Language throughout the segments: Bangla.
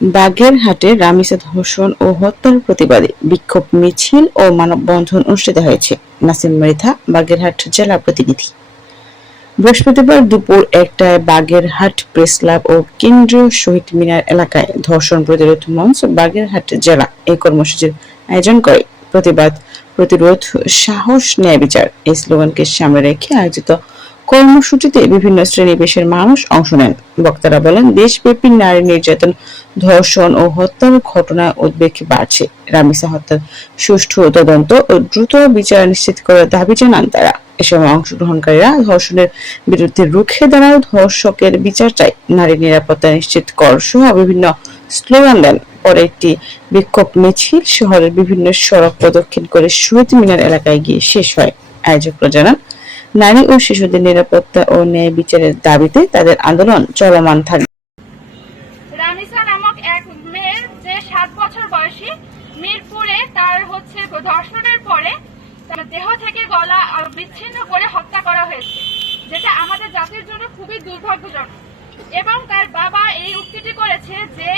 বাগেরহাটে রামিসা ধর্ষণ ও হত্যার প্রতিবাদে বিক্ষোভ মিছিল ও মানববন্ধন অনুষ্ঠিত হয়েছে। নাসিম মৃধা, বাগেরহাট জেলা প্রতিনিধি। বৃহস্পতিবার দুপুর 1টায় বাগেরহাট প্রেস ক্লাব ও কেন্দ্রীয় শহীদ মিনার এলাকায় ধর্ষণ প্রতিরোধ মঞ্চ বাগেরহাট জেলা এই কর্মসূচির আয়োজন করে। প্রতিবাদ, প্রতিরোধ, সাহস, ন্যায় বিচার এই স্লোগানকে সামনে রেখে আয়োজিত কর্মসূচিতে বিভিন্ন শ্রেণী পেশার মানুষ অংশ নেন। বক্তারা বলেন, দেশব্যাপী নারী নির্যাতন, ধর্ষণ ও হত্যার ঘটনায় উদ্বেগ বাড়ছে। রামিসা হত্যার সুষ্ঠু তদন্ত ও দ্রুত বিচার নিশ্চিত করার দাবি জানান তারা। এ সময় অংশগ্রহণকারীরা ধর্ষণের বিরুদ্ধে রুখে দাঁড়াও, ধর্ষকের বিচার চাই, নারী নিরাপত্তা নিশ্চিত কর সহ বিভিন্ন স্লোগান দেন। পরে একটি বিক্ষোভ মিছিল শহরের বিভিন্ন সড়ক প্রদক্ষিণ করে শহীদ মিনার এলাকায় গিয়ে শেষ হয়। আয়োজকরা জানান, নারী ও শিশুদের নিরাপত্তা ও ন্যায় বিচারের দাবিতে তাদের আন্দোলন চলমান থাকবে। রামিসা নামক এক মেয়ের যে 7 বছর বয়সী, মিরপুরে তার ধর্ষণের পরে তার দেহ থেকে গলা বিচ্ছিন্ন করে হত্যা করা হয়েছে, যেটা আমাদের জাতির জন্য খুবই দুর্ভাগ্যজনক। এবং তার বাবা এই উক্তিটি করেছে যে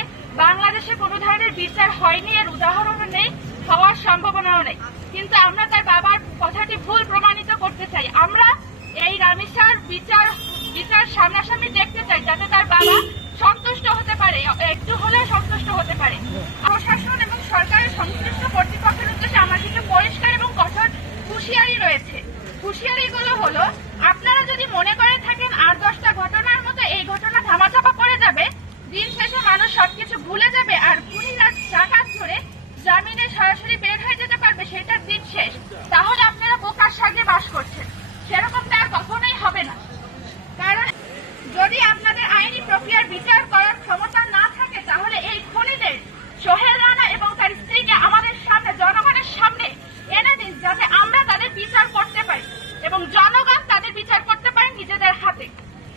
বাংলাদেশে কোনো ধরনের বিচার হয়নি, এর উদাহরণও নেই, হওয়ার সম্ভাবনাও নেই। কিন্তু আমরা তার বাবার কথাটি ভুল প্রমাণিত করতে চাই। আমরা এই রামিসার বিচার সামনাসামনি দেখতে চাই, যাতে তার বাবা সন্তুষ্ট হতে পারে, একটু হলেও সন্তুষ্ট হতে পারে। প্রশাসন এবং সরকারের সংশ্লিষ্ট কর্তৃপক্ষের উদ্দেশ্যে আমার কিছু পরিষ্কার এবং কঠোর হুঁশিয়ারি রয়েছে। হুঁশিয়ারিগুলো হলো, আপনারা যদি মনে করে থাকেন 8-10টা ঘটনার মতো এই ঘটনা ধামাচাপা পড়ে যাবে, দিন শেষে মানুষ সবকিছু ভুলে যাবে আর খুনিরা টাকা ধরে জামিনে সরাসরি বের হয়ে যেতে পারবে, সেটার দিন শেষ, তাহলে আপনারা বোকার সাথে বাস করছেন। সেরকমটা আর কখনোই হবে না। কারণ যদি আপনাদের আইনি প্রক্রিয়ার বিচার করার ক্ষমতা না থাকে, তাহলে এই খুনিদের সোহেল রানা এবং তার স্ত্রীকে আমাদের সামনে, জনগণের সামনে এনে দিন, যাতে আমরা তাদের বিচার করতে পারি এবং জনগণ তাদের বিচার করতে পারে নিজেদের হাতে।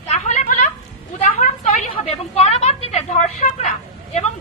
তাহলে বলো উদাহরণ তৈরি হবে এবং পরবর্তীতে ধর্ষকরা এবং